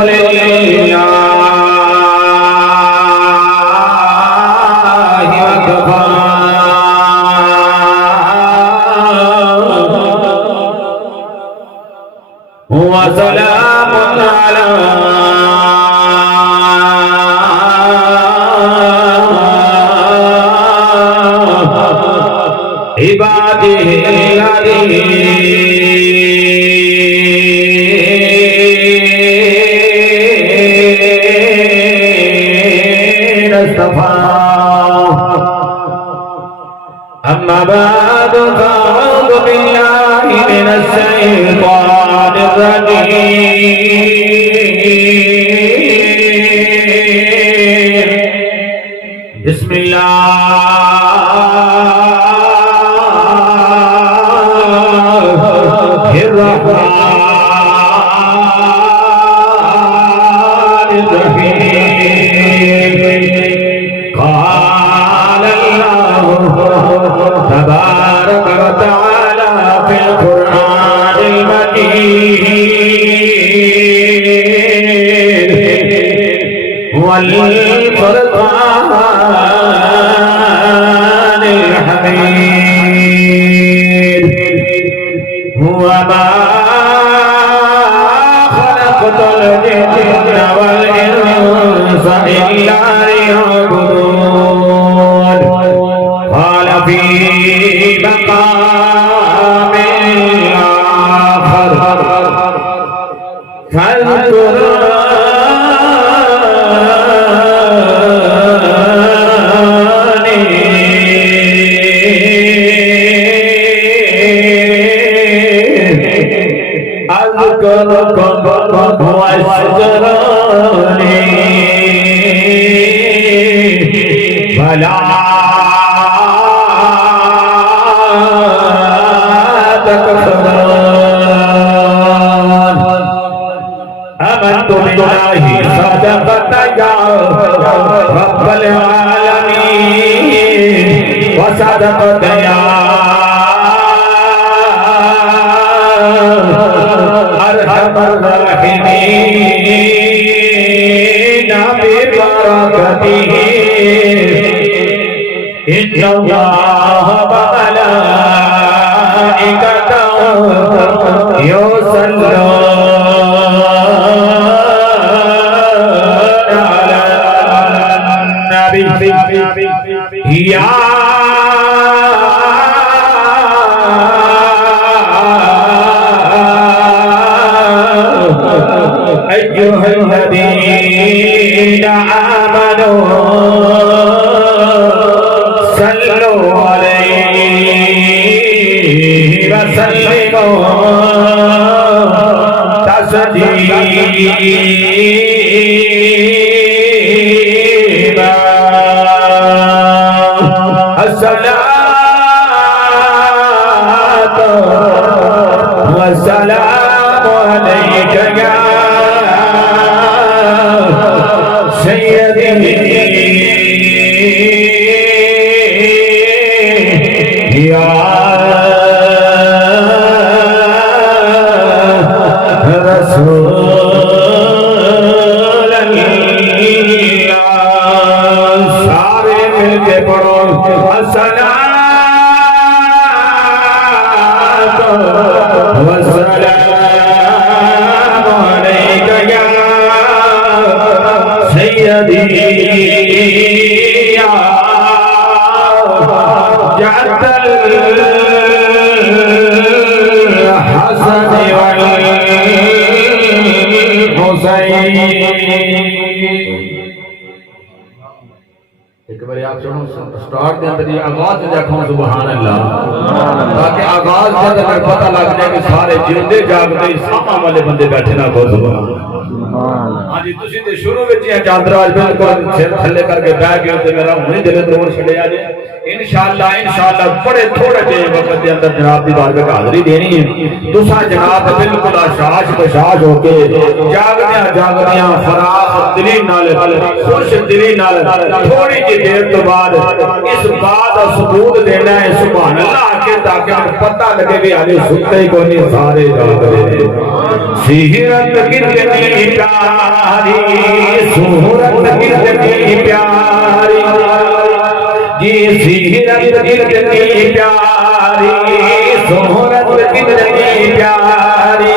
लिल्लाहि वकफा व सलामुन अला इबादिही أما بعد فأعوذ بالله من الشيطان الرجيم بسم الله الرحمن الرحيم قال الله تبارك وتعالى في القرآن المجيد والفرقان الحميد وما خلقت الجن والإنس إلا ليعبدون قال في مقام آخر أذكركم واشكروني فلا تكفرون آمنت بالله صدقت رب العالمين وصدقت يا أرحم الراحمين ببركته إن الله وملائكته يصلون على النبي يا أيها الذين آمنوا صلوا عليه وسلموا تسليما الصلاة والسلام عليك يا سيدي يا رسول الله سارے مل کے پڑھو الصلاة والسلام عليك يا سيدي يا جد الحسن والحسين ایک بار آپ سنو سٹارٹ دے اندر یہ آغاز دے دیکھو سبحان اللہ تاکہ آغاز دے اندر پتہ لگ جائے کہ سارے جیندے جاگتے سامنے والے بندے بیٹھے نہ کو سبحان اللہ ہاں جی تسی تے شروع وچ ہی چاندراج بالکل سر تھلے کر کے بیٹھ گئے تے میرا ہن دل توڑ چھڑیا جے انشاءاللہ بڑے تھوڑے جے وقت دے اندر جناب دی بارگاہ حاضری دینی ہے تساں جناب بالکل آشاش بشاش ہو کے جاگدیاں فراخ दिली नाल खुश दिली नाल थोड़ी जी देर तो बाद इस बात का सबूत देना है सुभान अल्लाह के, ताकि पता लगे भी हाले सुनते ही कोई नहीं, सारे जाग रहे। सीरत कितनी प्यारी, सूरत कितनी प्यारी जी, सीरत कितनी प्यारी, सूरत कितनी प्यारी,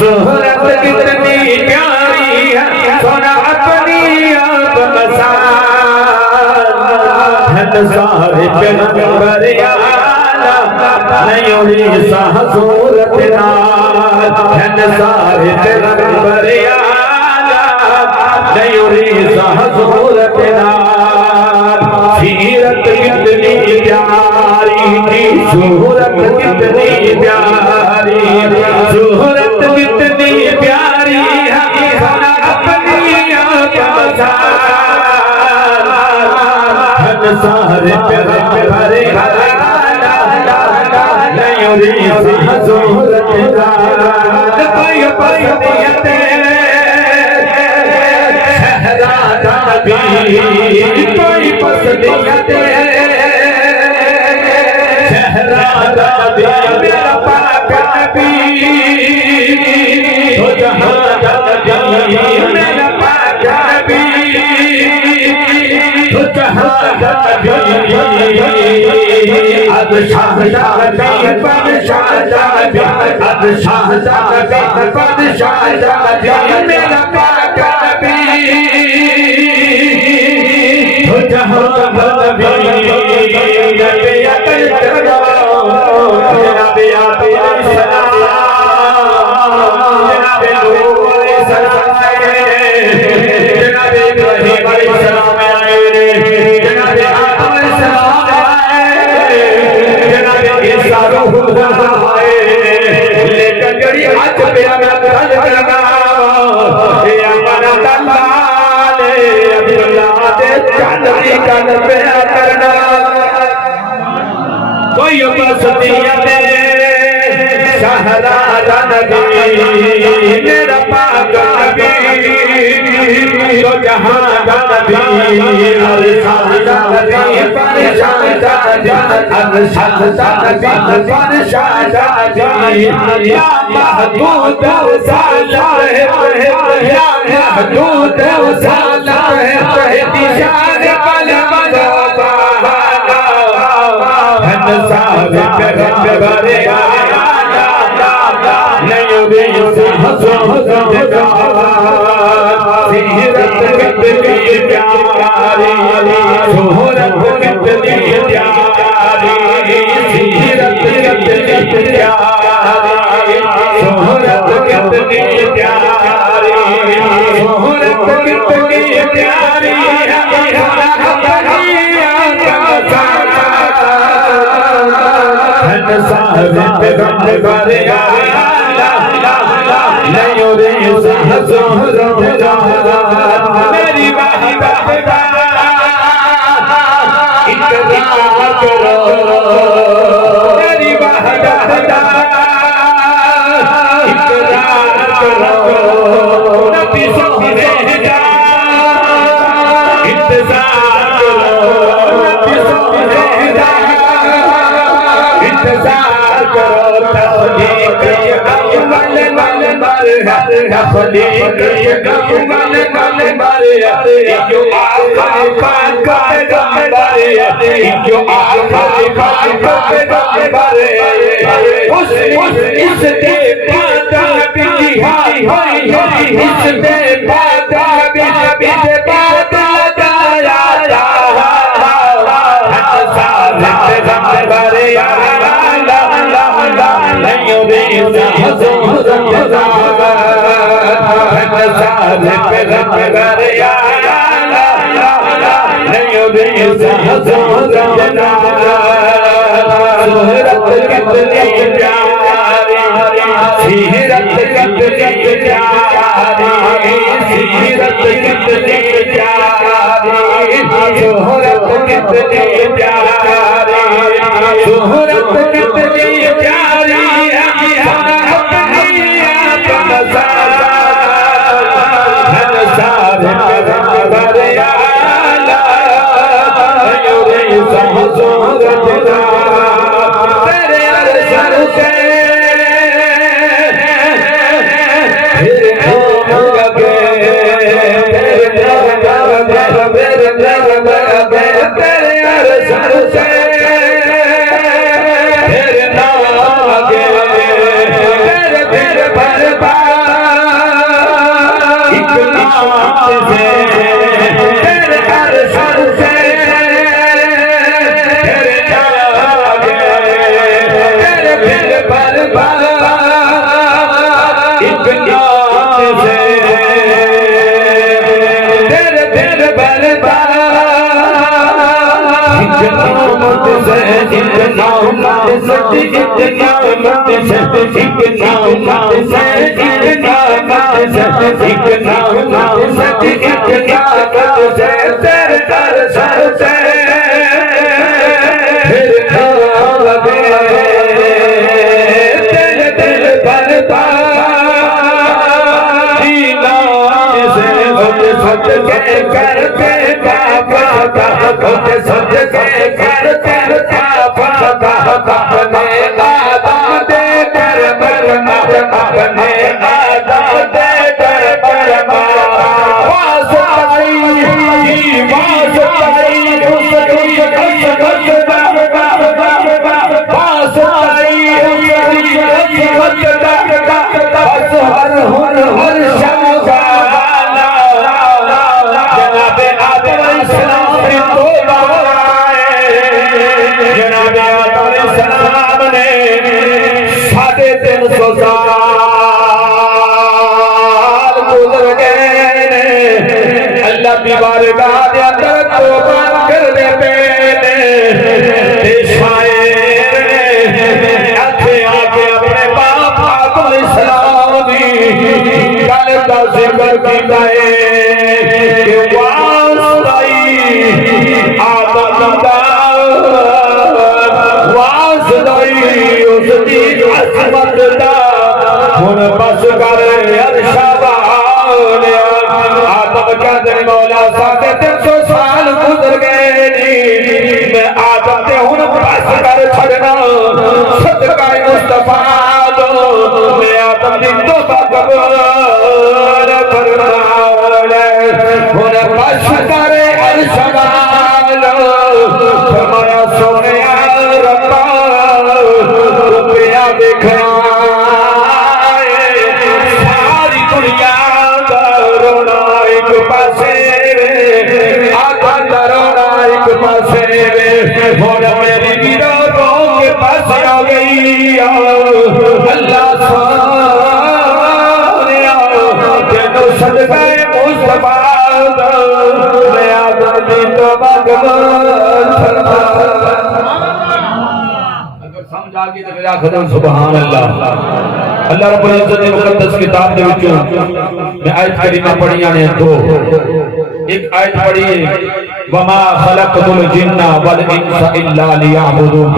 सूरत कितनी प्यारी है, सोना अपनी आप मसान सारे पैगंबर आला नहीं उड़ी सूरत नाल, सारे पैगंबर आला नहीं उड़ी सूरत नाल। सीरत कितनी प्यारी जी, सूरत कितनी प्यारी, सूरत कितनी प्यारी है, सोना अपनी आप मसान सारे पैगंबर आला नहीं उड़ी सूरत नाल। कोई पसंदियत शहजादा भी, कोई पसंदियत शहजादा भी, मेरा पापा भी तो जहां भी, मेरा पापा भी तो जहां भी। अब शाहजादा पर शाहजादा, अब शाहजादा पर शाहजादा, मेरा पापा भी तो जहां भी। जनाबे आदम अलैहिस्सलाम, जनाबे नूह अलैहिस्सलाम आए, जनाबे इब्राहीम अलैहिस्सलाम आए, जनाबे आदम अलैहिस्सलाम आए, जनाबे ईसा रूहुल्लाह आए, लेकिन जड़ी आज पे मैं गल करना ए अमरत अल्लाह ने अब्दुल्लाह दे चांदी गल पे करना। कोई बसतियत शहजादा नबी, मेरा पाक नबी तो जहां नबी, अल शाहजादा नबी पर शाहजादा, अल शाहजादा नबी पर शाहजादा, या महदूद सालाह या महदूद सालाह शान कलम सारे पैगंबर आला नहीं उड़ी सूरत कितनी प्यारी, सूरत कितनी प्यारी, सीरत कितनी प्यारी, सूरत कितनी प्यारी, सूरत कितनी प्यारी सारे पैगंबर आला नहीं उड़ी सूरत नाल। मेरी वहदत का इकरार करो, मेरी वहदत का इकरार करो, नबी सोहरे का इंतजार करो, नबी सोहरे का इंतजार करो। तस्दीक अव्वल नंबर है, तस्दीक अव्वल नंबर है, जो आखिरी का पैगंबर है, जो आखिरी का पैगंबर है, इसके बाद भी हाय हाय, इसके बाद भी बाद आया सारे पैगंबर आला नहीं उड़ी सूरत नाल, सारे पैगंबर आला नहीं उड़ी सूरत नाल। सूरत कितनी प्यारी, सीरत कितनी प्यारी, सीरत कितनी प्यारी, सूरत कितनी प्यारी, सूरत कितनी प्यारी है, सुभान अल्लाह। अल्लाह रब्बुल इज्जत ने मुकद्दस किताब दे विचों मैं आयत करीमा पढ़ियां ने दो। एक आयत पढ़ी है वमा खलक़तुल जिन्ना वल इंसा इल्ला लियअबुदून,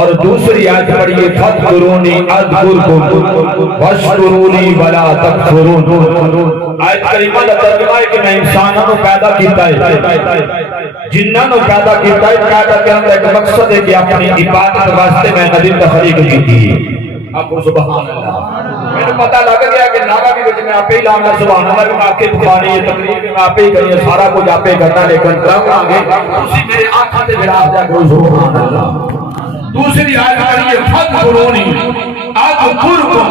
और दूसरी आयत पढ़ी है फज़कुरूनी अज़कुरकुम वश्कुरूनी वला तकफुरून। आयत करीमा का तर्जुमा है कि मैं इंसानों को पैदा कीता है, जिन्नां को पैदा कीता है। पैदा करने का एक मकसद है कि अपनी इबादत वास्ते मैं नबी तखलीक की थी। आपको सुभान अल्लाह। मैंने पता लग गया कि नारा भी मैं आपे ही लाऊंगा, सुभान अल्लाह भी मैं आपके बुखारी है, तकरीर भी मैं आपे ही करिए, सारा कुछ आपे करना, लेकिन करांगे उसी मेरे आंखों से विराज जा करो सुभान अल्लाह। दूसरी आयत पढ़िए फज़कुरूनी अज़कुरकुम।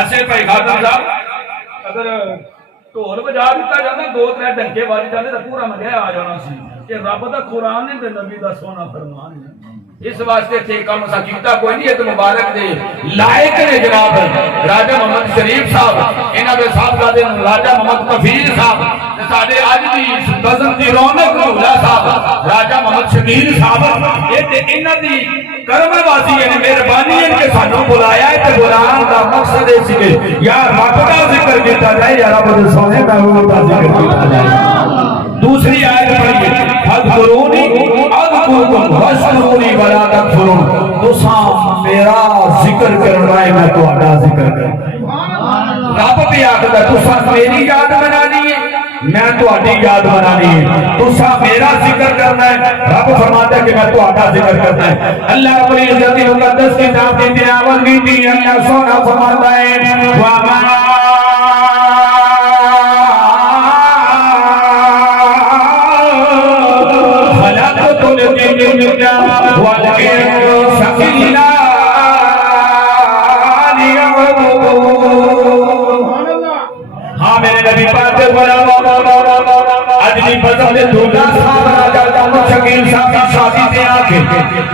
ऐसे भाई खादम साहब अगर ढोल बजा दिता जाता, दो त्रै डंके बज जाते तो पूरा मजा आ जाना सी। ये रब दा कुरान है ते नबी दा सोना फरमान है। इस वास्ते थे कम कीता कोई नहीं है तो मुबारक दे लायक ने जनाब राजा मोहम्मद शरीफ साहब, इन्हां दे साहबजादे राजा मोहम्मद कफीर साहब, साडे अज दी बज़म दी रौनक हुला साहब राजा मोहम्मद शमीर साहब, ये ते इन्हां दी करमबाजी है, मेहरबानी है कि सानू बुलाया है। ते बुलाने दा मकसद है कि यार रब दा जिक्र कीता जाए, यार रब दे सोने दा जिक्र कीता जाए। दूसरी आयत पढ़िए फज़कुरूनी अज़कुरकुम वश्कुरूनी वला तकफुरून। तुसां मेरा जिक्र करना है, मैं तुहाडा जिक्र करना। रब भी आखदा तुसा मेरी याद बनानी है, मैं तुहाडी याद बनानी है, तुसा मेरा जिक्र करना है, रब फरमाता है कि मैं तुहाडा जिक्र करना है। अल्लाह रब्बुल इज्जत मुकद्दस किताब की तिलावत की थी, अल्लाह सोना फरमाता है वा मा खलक़तुल जिन्ना वल इंसा इल्ला नबी पाक अजनी बदल दूल्हा साहब राजा जानो शकील साहब की शादी से आके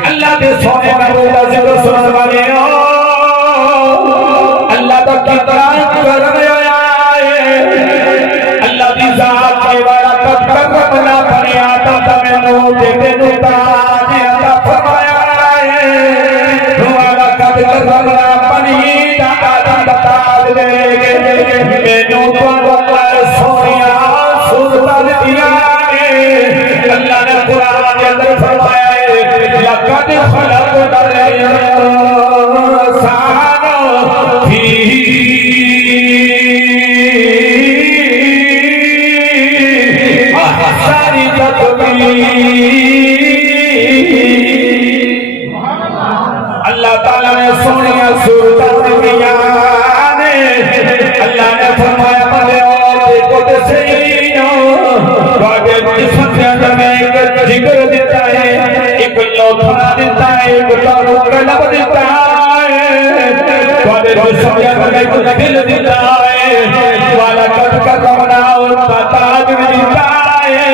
अल्लाह के सोने का रोजा जिक्र सुनने वाले हो अल्लाह का कितना करम आया है अल्लाह की जात के वाला कब तक बना बने आता तमें नो देते नो ताज अल्लाह फरमाया है वाला कब तक बना बनी दादा ताज देगे मेनू तो अल्लाह ने कुरान के अंदर फरमाया है लक़द खलक़नल इंसान फी अहसनि तक़वीम। अल्लाह ताला ने सोनिया सूरत दिया ने अल्लाह ने फरमाया बंदे देखो तो सही जिक्र देता है एक लोथा देता है एक तारो कलब देता है वाले जो समझा बने को दिल देता है वाला कट का कमना और ताज भी देता है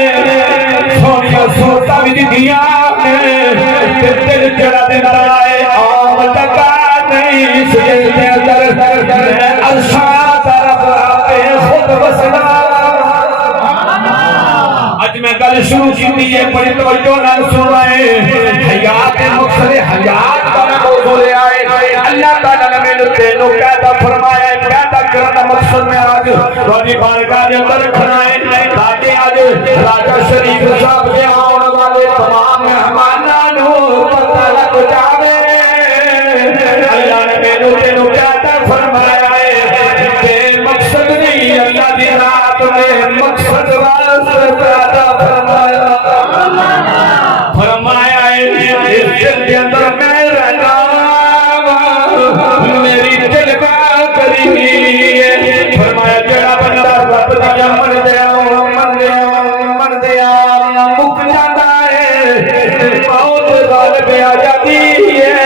सोनिया सोता भी दिया है दिल जड़ा देता है आम तका नहीं से अंदर अर्शा तरफ आते खुद बसना। मैं गल शुरू की है बड़ी तवज्जो नाल सुन रहे हयात के मकसद हयात का मौजू ले आए अल्लाह ताला ने मेनू तेनू पैदा फरमाया पैदा करने का मकसद में आज वादी बारगाह के अंदर रखना है ताकि आज राजा शरीफ साहब के आने वाले तमाम मेहमानों को पता लग जावे अल्लाह ने मेनू तेनू पैदा फरमाया है के मकसद नहीं अल्लाह की रात में मकसद वास्ते फरमाया इसके अंदर मैं रहना मेरी जलवा करी फरमाया जड़ा बंदा रब दिया मन दिया मुक जाता है मौत गालिब आ जाती है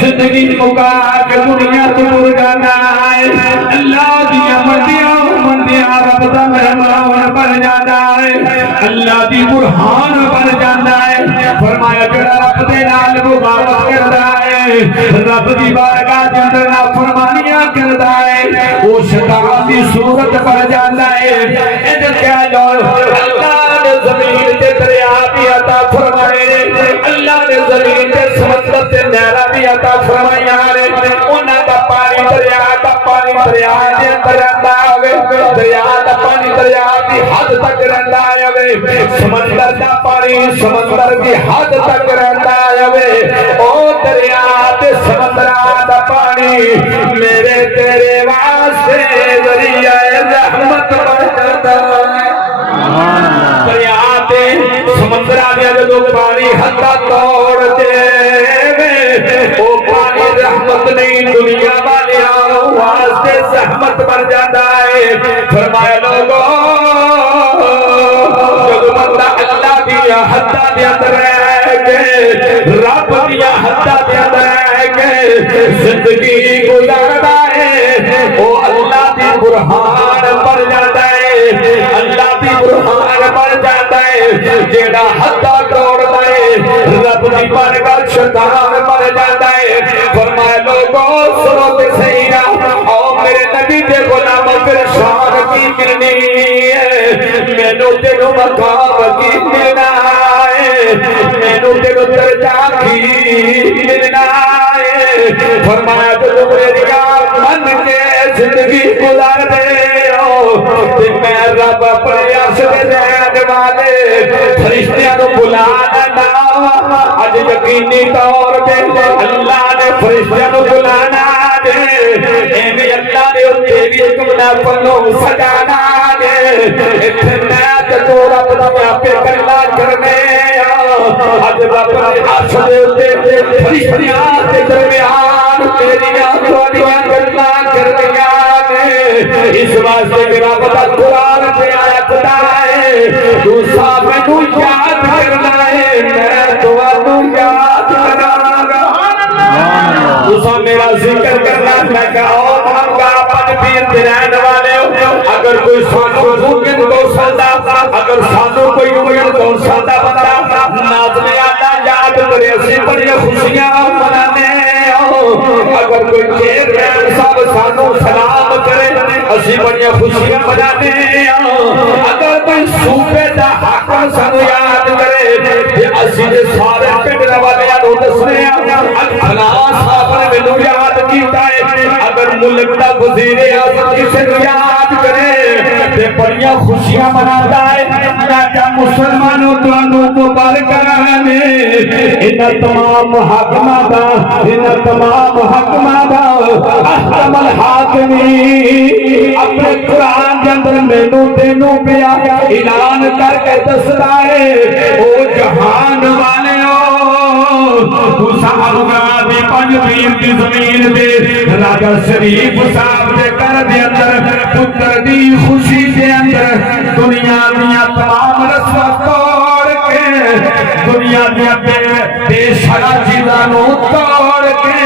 जिंदगी मुका के दुनिया तो दूर जाना है अल्लाह दिया मंदिया रब दा मेहमान बन जाता है अल्लाह दी बुरहान बन जाता है फरमाया जड़ा रब दे नाल मुबारक करदा है रब दी बारगाह दे अंदर नाफरमानियां करदा है ओ शैतान दी सूरत बन जाता है इधर क्या लो अल्लाह ने जमीन ते दरिया भी अता फरमाए अल्लाह ने जमीन ते समंदर ते नहरा भी अता फरमाया है उन्हां दा पानी दरिया दे अंदर रहंदा है दरिया दा पानी दरिया दी हद तक रहंदा है समंदर दा पानी समंदर की हद तक रहता है ओ दरिया ते समंदर दा पानी मेरे तेरे वास्ते जरिया रहमत बन जाता है दरिया ते समंदर दे जो पानी हद तोड़ दे ओ पानी रहमत नहीं दुनिया वालियां वास्ते रहमत बन जाता है फरमाया लोगों अल्लाह दिया हद्दा दे अंदर रह के रब दिया हद्दा दे अंदर रह के जिंदगी गुजारदा है ओ अल्लाह दी बुरहान पर जाता है अल्लाह दी बुरहान पर जाता है जेड़ा हद्दा तोड़दा है रब दी बारगाह शैतान पर जाता है फरमाया लोगों सुनो ते सही ना ओ मेरे नबी दे गुलाम फिर शान की मिलनी है मैनू तेनू मकाम की मिलना है मैनू तेनू दर्जा की मिलना है फरमाया जो मेरी मन के जिंदगी गुजार दे हो ते मैं रब अपने अर्श दे रहने वाले फरिश्तियां को बुलाना ना आज यकीनी तौर पे अल्लाह ने फरिश्तियां को बुलाना दे एवें अल्लाह ने उत्ते भी एक महफलों सजाना है इत्थे मैं ते तू रब दा आपे गल्लां करने अज रब दे अर्श दे उत्ते फरिश्तियां दे दरमियान तेरियां थोड़ियां गल्लां करनियां ने इस वास्ते कि रब दा कुरान ते आयत है तू सब मैनू याद करना है मैं तुहानू याद करांगा तुसा मेरा जिक्र करना मैं कहो मांगा अपन पीर दे रहने वाले हो अगर कोई सानू मुमकिन तो सकदा अगर सानू कोई मुमकिन तो सकदा बंदा नाज़ आला याद करे असी बड़ी खुशियां मनाने अगर कोई चेयरमैन साहब सानू सलाम करे असी बड़ी खुशियां मनाने अगर कोई सूबे दा हाकम सानू याद करे असी दे सारे पिंड वालियां नू दसने फलां साहब ने मैनू याद कीता है अगर मुल्क दा वजीर आज़म किसे नू याद करे ते बड़ियां खुशियां मनाता है राजा मुसलमानों तुहानू मुबारक ने इन तमाम हाकमां दा अहकमल हाकिमी अपने कुरान के अंदर मैनू तेनू पिया ऐलान करके दसदा है ओ जहान वाले जमीन दे राजा शरीफ साहब के घर के अंदर पुत्र दी खुशी के अंदर दुनिया दिया तमाम रस्म तोड़ के दुनिया दिया बेशरा चीज़ां नू तोड़ के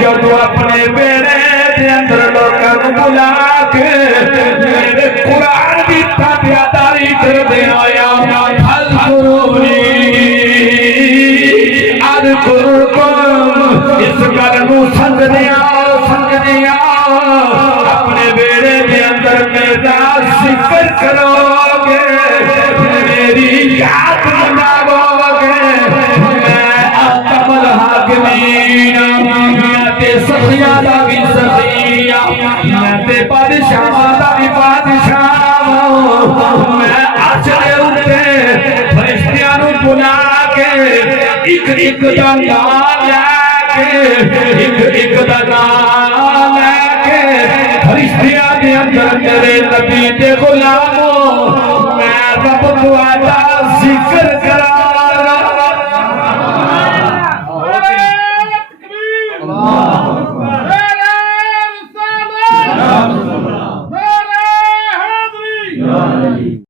जदों अपने बेड़े के अंदर लोकां नू बुला के मेरे कुरान की ताबेदारी करदे आया हल गुरूरी अद इस गल नू समझदिया अपने बेड़े के अंदर मेरा जिक्र करोगे मेरी याद बनाओगे मैं अकमल हाकिमीन मैं ते सखिया दा भी सखिया मैं ते बादशाह दा भी बादशाह मैं अर्श दे उत्ते फरिश्तियां नू बुला के एक दा नाम एक दा नाम लेके फरिश्तियां दे अंदर तेरे नबी दे गुलामों मैं रब तुहाडा